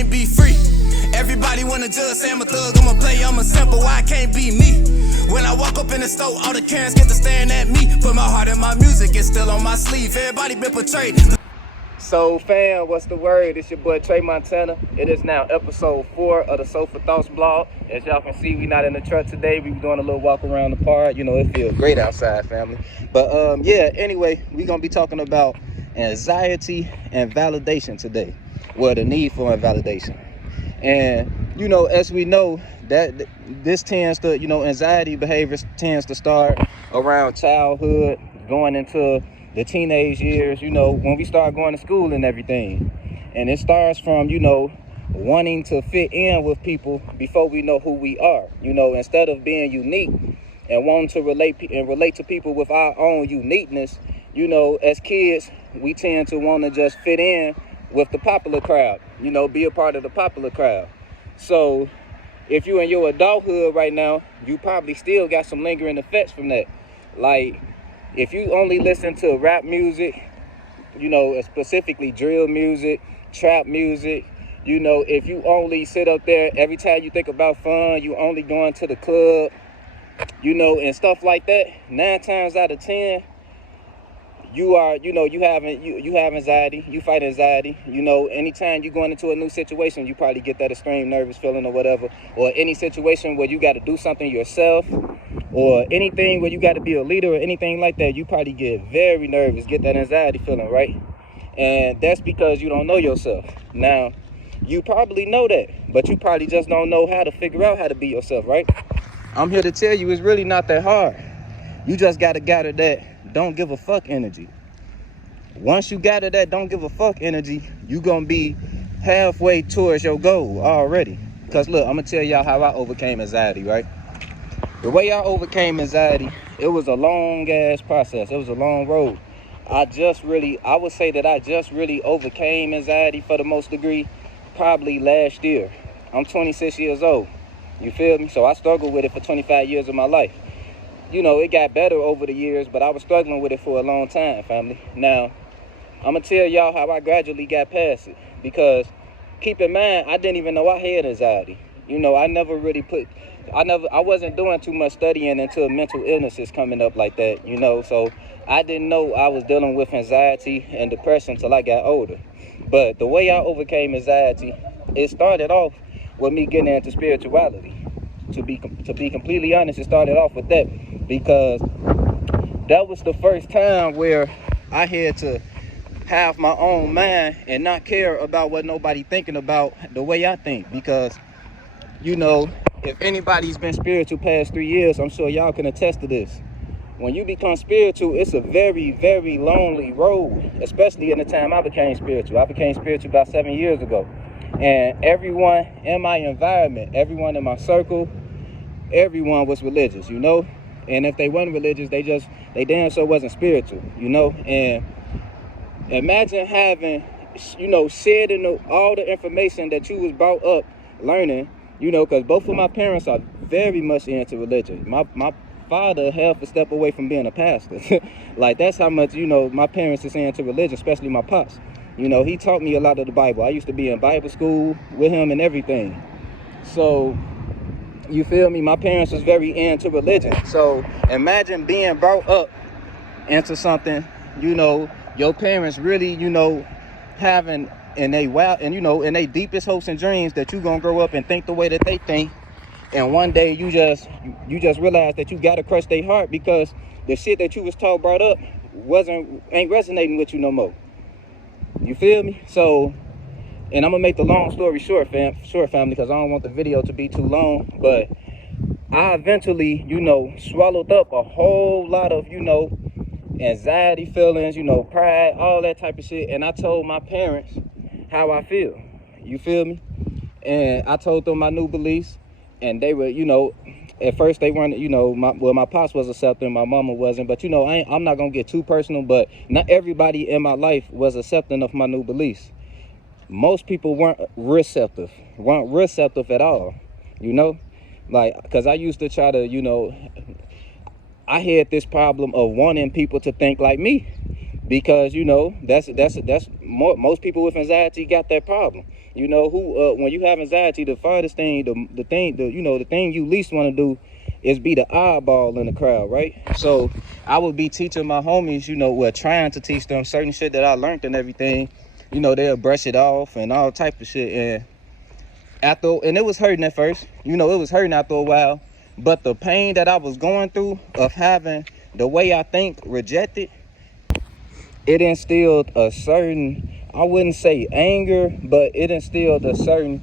can't be free. Everybody wanna judge, say I'm a thug, I'm a player, I'm a simple, why I can't be me? When I walk up in the store, all the Karens get to staring at me. Put my heart in my music, it's still on my sleeve. Everybody been portrayed. So fam, what's the word? It's your boy Trey Montana. It is now episode 4 of the Sofa Thoughts blog. As y'all can see, we not in the truck today. We doing a little walk around the park. You know, it feels great outside, family. But yeah, anyway, we gonna be talking about anxiety and validation today. Well, the need for validation. And you know, as we know, that this tends to, you know, anxiety behaviors tends to start around childhood, going into the teenage years, you know, when we start going to school and everything. And it starts from, you know, wanting to fit in with people before we know who we are. You know, instead of being unique and wanting to relate to people with our own uniqueness, you know, as kids, we tend to want to just fit in with the popular crowd, you know, be a part of the popular crowd. So if you in your adulthood right now, you probably still got some lingering effects from that. Like, if you only listen to rap music, you know, specifically drill music, trap music, you know, if you only sit up there every time you think about fun, you only going to the club, you know, and stuff like that, 9 times out of 10, you are, you know, you have anxiety, you fight anxiety. You know, anytime you're going into a new situation, you probably get that extreme nervous feeling or whatever, or any situation where you got to do something yourself, or anything where you got to be a leader or anything like that, you probably get very nervous, get that anxiety feeling, right? And that's because you don't know yourself. Now, you probably know that, but you probably just don't know how to figure out how to be yourself, right? I'm here to tell you it's really not that hard. You just got to gather that don't give a fuck energy. Once you gather that don't give a fuck energy, you gonna be halfway towards your goal already. Because look, I'm gonna tell y'all how I overcame anxiety, right? The way I overcame anxiety, it was a long ass process. It was a long road. I would say that I just really overcame anxiety for the most degree probably last year. I'm 26 years old. You feel me? So I struggled with it for 25 years of my life. You know, it got better over the years, but I was struggling with it for a long time, family. Now, I'm going to tell y'all how I gradually got past it. Because, keep in mind, I didn't even know I had anxiety. You know, I wasn't doing too much studying until mental illnesses coming up like that, you know. So, I didn't know I was dealing with anxiety and depression until I got older. But the way I overcame anxiety, it started off with me getting into spirituality. To be completely honest, it started off with that. Because that was the first time where I had to have my own mind and not care about what nobody thinking about the way I think. Because, you know, if anybody's been spiritual past 3 years, I'm sure y'all can attest to this. When you become spiritual, it's a very, very lonely road, especially in the time I became spiritual. I became spiritual about 7 years ago. And everyone in my environment, everyone in my circle, everyone was religious, you know. And if they weren't religious, they damn sure wasn't spiritual, you know. And imagine having, you know, said all the information that you was brought up learning, you know, because both of my parents are very much into religion. My father half a step away from being a pastor. Like, that's how much, you know, my parents is into religion, especially my pops. You know, he taught me a lot of the Bible. I used to be in Bible school with him and everything. So, you feel me? My parents was very into religion. So imagine being brought up into something, you know, your parents really, you know, having in their deepest hopes and dreams that you gonna grow up and think the way that they think. And one day you just realize that you gotta crush their heart because the shit that you was taught brought up ain't resonating with you no more. You feel me? So, and I'm gonna make the long story short, family, because I don't want the video to be too long. But I eventually, you know, swallowed up a whole lot of, you know, anxiety feelings, you know, pride, all that type of shit. And I told my parents how I feel. You feel me? And I told them my new beliefs, and they were, you know, at first they weren't, you know, my pops was accepting, my mama wasn't. But, you know, I'm not gonna get too personal, but not everybody in my life was accepting of my new beliefs. Most people weren't receptive at all, you know? Like, because I used to try to, you know, I had this problem of wanting people to think like me. Because, you know, that's most people with anxiety got that problem. You know, when you have anxiety, the farthest thing, the thing you least want to do is be the oddball in the crowd, right? So I would be teaching my homies, trying to teach them certain shit that I learned and everything. They'll brush it off and all type of shit. And it was hurting at first. It was hurting after a while. But the pain that I was going through of having the way I think rejected, it instilled a certain, I wouldn't say anger, but it instilled a certain,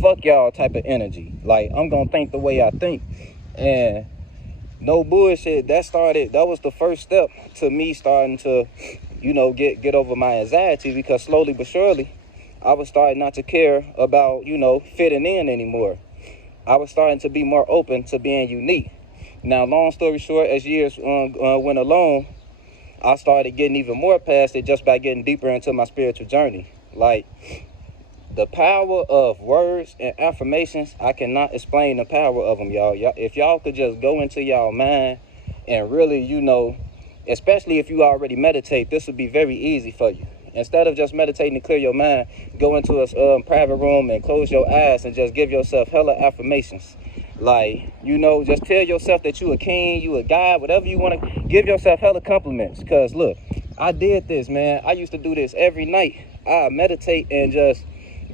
fuck y'all type of energy. Like, I'm gonna think the way I think. And no bullshit, that was the first step to me starting to, get over my anxiety, because slowly but surely, I was starting not to care about, fitting in anymore. I was starting to be more open to being unique. Now, long story short, as years went along, I started getting even more past it just by getting deeper into my spiritual journey. Like, the power of words and affirmations, I cannot explain the power of them, y'all. If y'all could just go into y'all mind and really, especially if you already meditate, this would be very easy for you. Instead of just meditating to clear your mind, go into a private room and close your eyes and just give yourself hella affirmations. Like, just tell yourself that you a king, you a god, whatever you want to. Give yourself hella compliments. Because, look, I did this, man. I used to do this every night. I meditate and just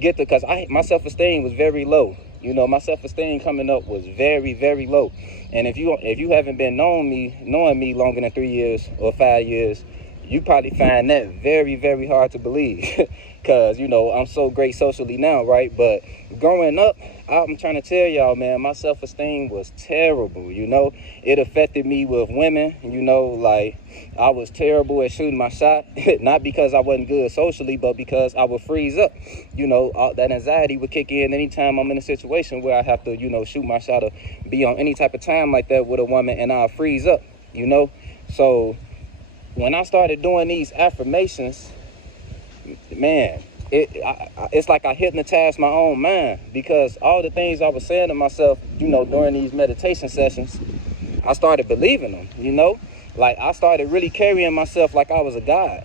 because my self-esteem was very low. My self-esteem coming up was very, very low. And if you haven't been knowing me longer than 3 years or 5 years, you probably find that very, very hard to believe. Because, I'm so great socially now, right? But growing up, I'm trying to tell y'all, man, my self-esteem was terrible, It affected me with women, like I was terrible at shooting my shot. Not because I wasn't good socially, but because I would freeze up. All that anxiety would kick in anytime I'm in a situation where I have to, shoot my shot or be on any type of time like that with a woman, and I'll freeze up, So when I started doing these affirmations, man, it's like I hypnotized my own mind, because all the things I was saying to myself, during these meditation sessions, I started believing them, Like, I started really carrying myself like I was a god,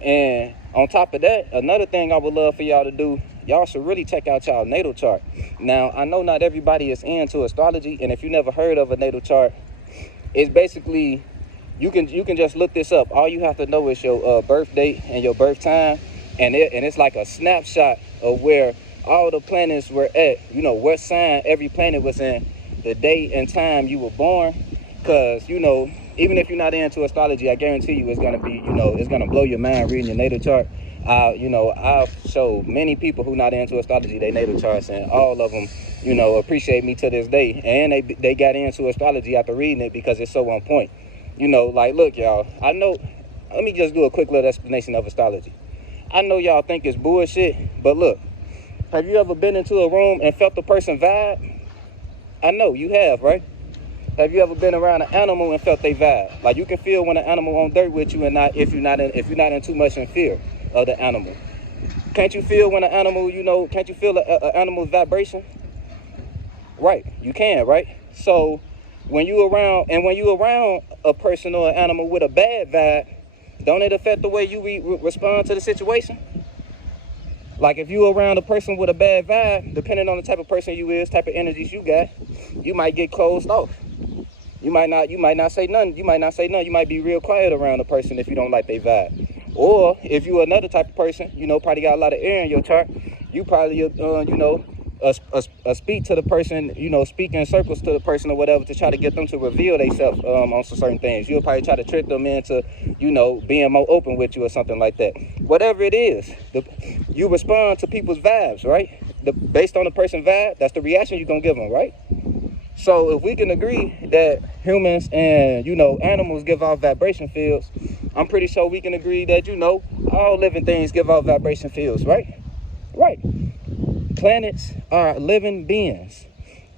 And on top of that, another thing I would love for y'all to do, y'all should really check out y'all natal chart. Now, I know not everybody is into astrology, and if you never heard of a natal chart, it's basically, you can just look this up. All you have to know is your birth date and your birth time, and it's like a snapshot of where all the planets were at. What sign every planet was in, the date and time you were born. Because even if you're not into astrology, I guarantee you it's gonna be it's gonna blow your mind reading your natal chart. I've showed many people who not into astrology their natal charts, and all of them appreciate me to this day, and they got into astrology after reading it because it's so on point. Like, look, y'all, I know, let me just do a quick little explanation of astrology. I know y'all think it's bullshit, but look, have you ever been into a room and felt the person vibe? I know you have, right? Have you ever been around an animal and felt they vibe? Like, you can feel when an animal on dirt with you, and not if you're not in too much in fear of the animal. Can't you feel when an animal, can't you feel an animal's vibration? Right, you can, right? So when you around a person or an animal with a bad vibe, don't it affect the way you respond to the situation? Like, if you around a person with a bad vibe, depending on the type of person you is, type of energies you got, you might get closed off. You might not say nothing. You might be real quiet around a person if you don't like their vibe. Or if you another type of person, probably got a lot of air in your chart, you probably speak to the person, speak in circles to the person or whatever to try to get them to reveal themselves on certain things. You'll probably try to trick them into, being more open with you or something like that. Whatever it is, you respond to people's vibes, right? Based on the person's vibe, that's the reaction you're going to give them, right? So if we can agree that humans and, animals give off vibration fields, I'm pretty sure we can agree that, all living things give off vibration fields, right? Right. Planets are living beings.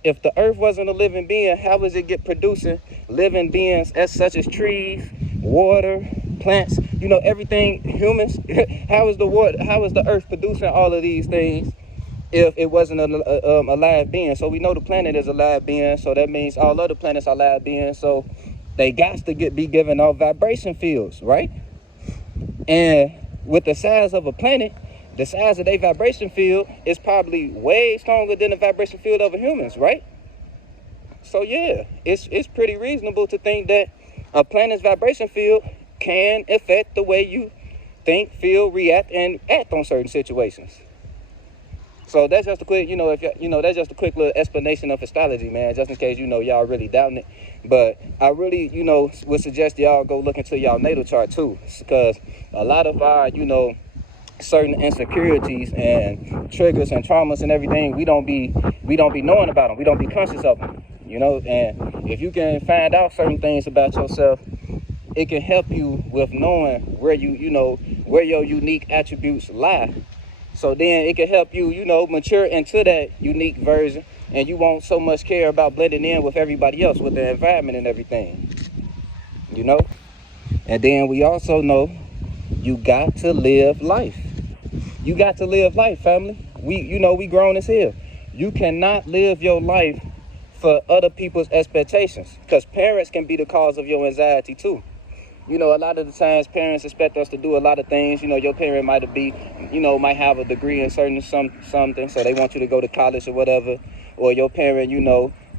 If the earth wasn't a living being, how does it get producing living beings as such as trees, water, plants, everything, humans? How is the earth producing all of these things if it wasn't a live being? So we know the planet is a live being, so that means all other planets are live beings, so they got to be given off vibration fields, right? And with the size of a planet, the size of their vibration field is probably way stronger than the vibration field of humans, right? So yeah, it's pretty reasonable to think that a planet's vibration field can affect the way you think, feel, react, and act on certain situations. So that's just a quick, that's just a quick little explanation of astrology, man, just in case, y'all really doubting it. But I really, would suggest y'all go look into y'all natal chart too, because a lot of our, certain insecurities and triggers and traumas and everything, we don't be knowing about them. We don't be conscious of them, and if you can find out certain things about yourself, it can help you with knowing where where your unique attributes lie. So then it can help you, mature into that unique version, and you won't so much care about blending in with everybody else, with the environment and everything, And then we also know you got to live life. You got to live life, family. We grown as hell. You cannot live your life for other people's expectations, because parents can be the cause of your anxiety too. A lot of the times parents expect us to do a lot of things. Your parent might have a degree in something, so they want you to go to college or whatever. Or your parent,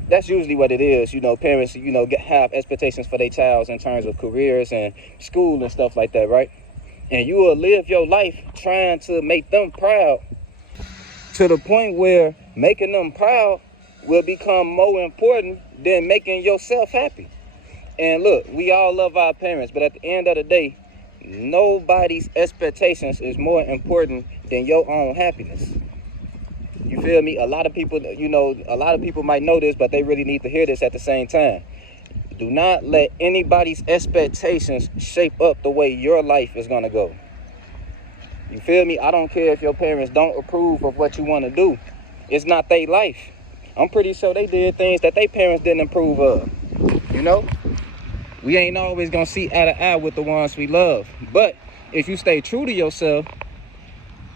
that's usually what it is. Parents, have expectations for their child in terms of careers and school and stuff like that, right? And you will live your life trying to make them proud, to the point where making them proud will become more important than making yourself happy. And look, we all love our parents, but at the end of the day, nobody's expectations is more important than your own happiness. You feel me? A lot of people might know this, but they really need to hear this at the same time. Do not let anybody's expectations shape up the way your life is going to go. You feel me? I don't care if your parents don't approve of what you want to do. It's not their life. I'm pretty sure they did things that their parents didn't approve of. We ain't always going to see eye to eye with the ones we love. But if you stay true to yourself,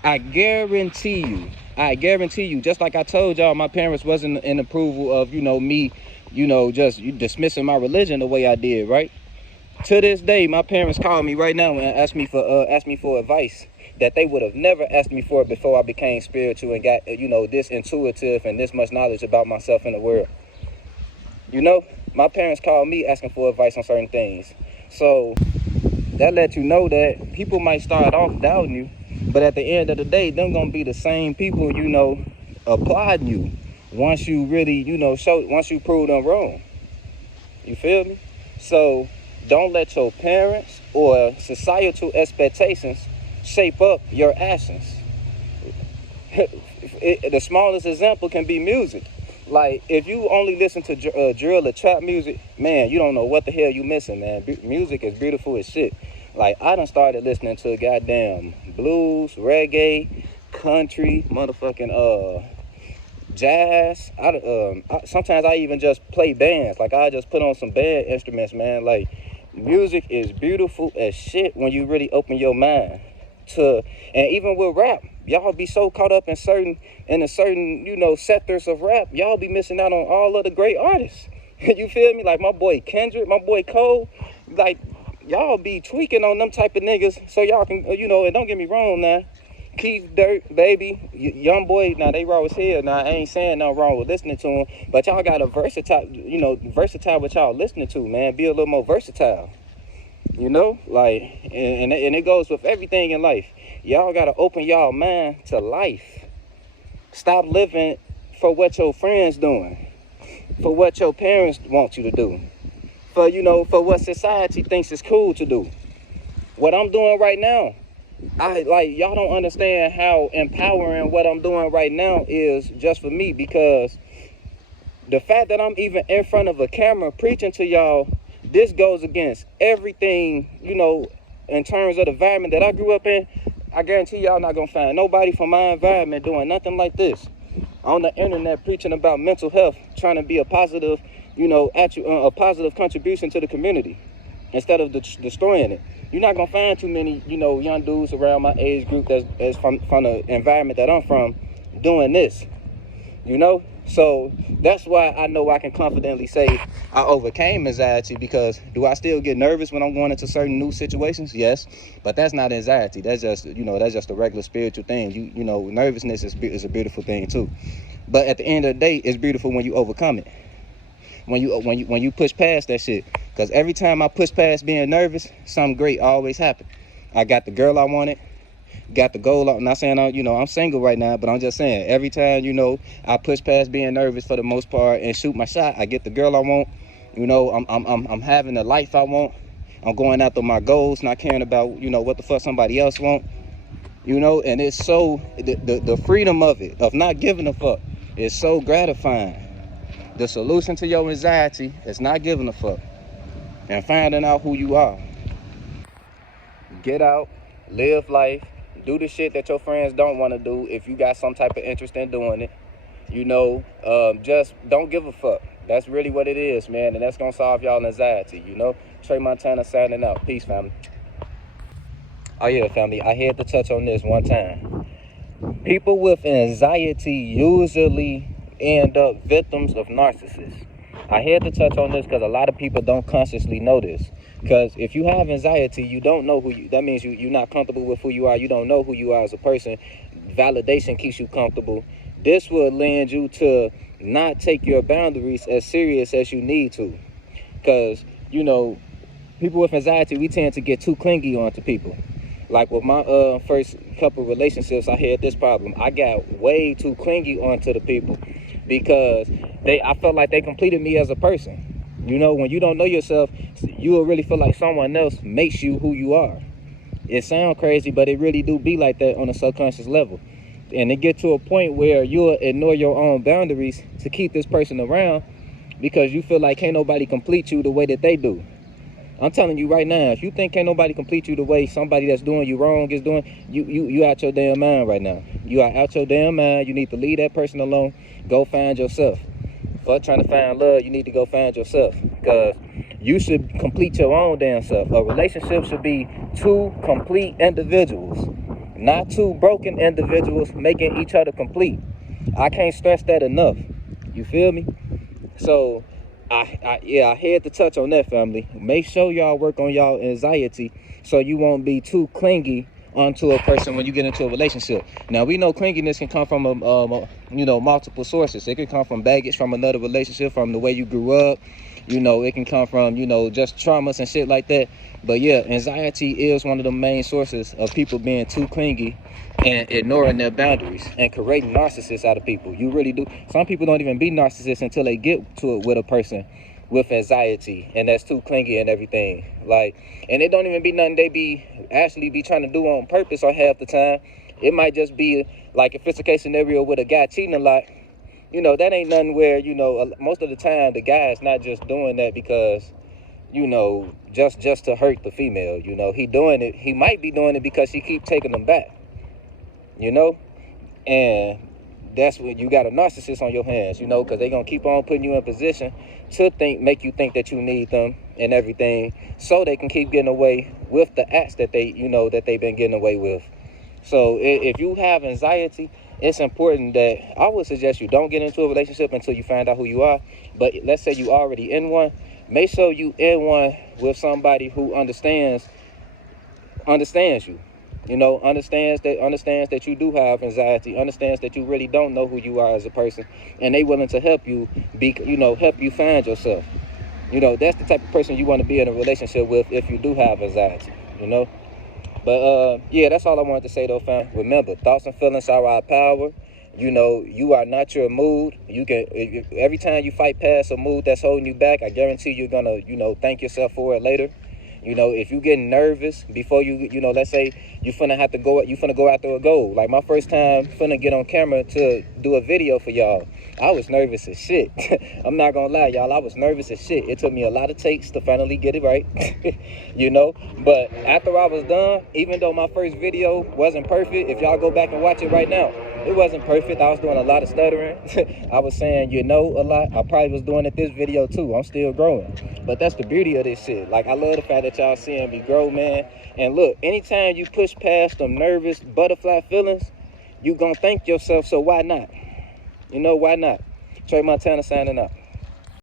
I guarantee you, just like I told y'all, my parents wasn't in approval of, me, just dismissing my religion the way I did, right? To this day, my parents call me right now and ask me for advice that they would have never asked me for before I became spiritual and got, this intuitive and this much knowledge about myself and the world. My parents called me asking for advice on certain things. So that lets you know that people might start off doubting you, but at the end of the day, them gonna be the same people, applauding you once you really, once you prove them wrong. You feel me? So don't let your parents or societal expectations shape up your actions. The smallest example can be music. Like, if you only listen to drill or trap music, man, you don't know what the hell you missing, man. Music is beautiful as shit. Like, I done started listening to goddamn blues, reggae, country, motherfucking jazz. Sometimes I even just play bands. Like, I just put on some band instruments, man. Like, music is beautiful as shit when you really open your mind to. And even with rap, y'all be so caught up in certain sectors of rap, y'all be missing out on all of the great artists. You feel me? Like my boy Kendrick, my boy Cole, like y'all be tweaking on them type of niggas so y'all can, and don't get me wrong now, Keith, Dirt, Baby, Young Boy, now they raw as hell. Now I ain't saying nothing wrong with listening to them, but y'all got a versatile what y'all listening to, man. Be a little more versatile. Like, and it goes with everything in life. Y'all gotta open y'all mind to life. Stop living for what your friends doing, for what your parents want you to do, for what society thinks is cool to do. What I'm doing right now, y'all don't understand how empowering what I'm doing right now is just for me, because the fact that I'm even in front of a camera preaching to y'all, this goes against everything, in terms of the environment that I grew up in. I guarantee y'all not gonna find nobody from my environment doing nothing like this on the internet, preaching about mental health, trying to be a positive, a positive contribution to the community instead of destroying it. You're not gonna find too many, young dudes around my age group that's from the environment that I'm from doing this. So that's why I know I can confidently say I overcame anxiety, because do I still get nervous when I'm going into certain new situations? Yes, but that's not anxiety. That's just, that's just a regular spiritual thing. Nervousness is a beautiful thing too. But at the end of the day, it's beautiful when you overcome it. When you push past that shit. Because every time I push past being nervous, something great always happens. I got the girl I wanted. Got the goal. I'm not saying I'm single right now, but I'm just saying every time I push past being nervous for the most part and shoot my shot, I get the girl I want. I'm having the life I want. I'm going after my goals, not caring about what the fuck somebody else want. And it's so the freedom of it, of not giving a fuck, is so gratifying. The solution to your anxiety is not giving a fuck and finding out who you are. Get out, live life. Do the shit that your friends don't want to do if you got some type of interest in doing it. Just don't give a fuck. That's really what it is, man. And that's going to solve y'all anxiety, Trey Montana signing out. Peace, family. Oh, yeah, family. I had to touch on this one time. People with anxiety usually end up victims of narcissists. I had to touch on this because a lot of people don't consciously know this. Because if you have anxiety, you don't know that means you're not comfortable with who you are. You don't know who you are as a person. Validation keeps you comfortable. This will lend you to not take your boundaries as serious as you need to. Because, people with anxiety, we tend to get too clingy onto people. Like with my first couple relationships, I had this problem. I got way too clingy onto the people because I felt like they completed me as a person. When you don't know yourself, you will really feel like someone else makes you who you are. It sounds crazy, but it really do be like that on a subconscious level. And it get to a point where you'll ignore your own boundaries to keep this person around because you feel like can't nobody complete you the way that they do. I'm telling you right now, if you think can't nobody complete you the way somebody that's doing you wrong is doing, you out your damn mind right now. You are out your damn mind. You need to leave that person alone. Go find yourself. Fuck trying to find love, you need to go find yourself, because you should complete your own damn self. A relationship should be two complete individuals, not two broken individuals making each other complete. I can't stress that enough. You feel me? So I had to touch on that, family. Make sure y'all work on y'all anxiety so you won't be too clingy onto a person when you get into a relationship. Now, we know clinginess can come from multiple sources. It can come from baggage from another relationship, from the way you grew up. It can come from just traumas and shit like that. But yeah, anxiety is one of the main sources of people being too clingy and ignoring their boundaries and creating narcissists out of people. You really do. Some people don't even be narcissists until they get to it with a person with anxiety, and that's too clingy and everything. And it don't even be nothing they be trying to do on purpose or half the time. It might just be like, if it's a case scenario with a guy cheating a lot, that ain't nothing where, most of the time the guy's not just doing that because, just to hurt the female. He might be doing it because he keep taking them back, and that's when you got a narcissist on your hands, because they're going to keep on putting you in position to make you think that you need them and everything, so they can keep getting away with the acts that that they've been getting away with. So if you have anxiety, it's important that I would suggest you don't get into a relationship until you find out who you are. But let's say you already in one, make sure you in one with somebody who understands you. Understands that you do have anxiety, understands that you really don't know who you are as a person, and they willing to help you help you find yourself. That's the type of person you want to be in a relationship with if you do have anxiety, But yeah, that's all I wanted to say though, fam. Remember, thoughts and feelings are our power. You are not your mood. You can, every time you fight past a mood that's holding you back, I guarantee you're gonna, thank yourself for it later. If you get nervous before let's say you finna go after a goal. Like my first time finna get on camera to do a video for y'all, I was nervous as shit. I'm not gonna lie, y'all, I was nervous as shit. It took me a lot of takes to finally get it right, But after I was done, even though my first video wasn't perfect, if y'all go back and watch it right now, it wasn't perfect. I was doing a lot of stuttering. I was saying, a lot. I probably was doing it this video too. I'm still growing. But that's the beauty of this shit. Like, I love the fact that y'all seeing me grow, man. And look, anytime you push past them nervous butterfly feelings, you gonna thank yourself, so why not? Why not? Trey Montana signing out.